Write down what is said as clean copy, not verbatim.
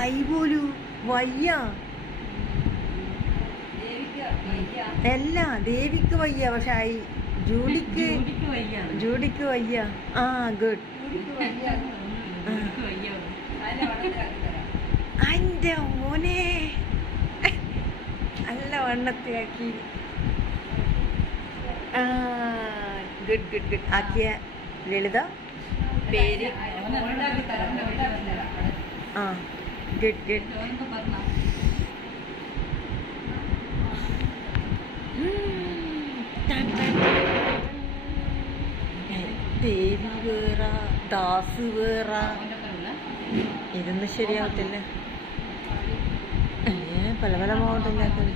I പോലു വയ്യ. അല്ല ദേവിക്ക് വയ്യ, പക്ഷെ ജൂഡിക്ക് വയ്യ. ആ ഗുഡ്. അന്റെ മോനെ നല്ല വണ്ണത്തിയാക്കി. ഗുഡ് ഗുഡ് ഗുഡ് ആക്കിയ ലളിത പേര്. ആ ഗുഡ് ഗുഡ്. ദേവി വേറ, ദാസ് വേറ. ഇതൊന്നും ശരിയാവത്തില്ല. പല പല മോഡലാക്കുന്നു.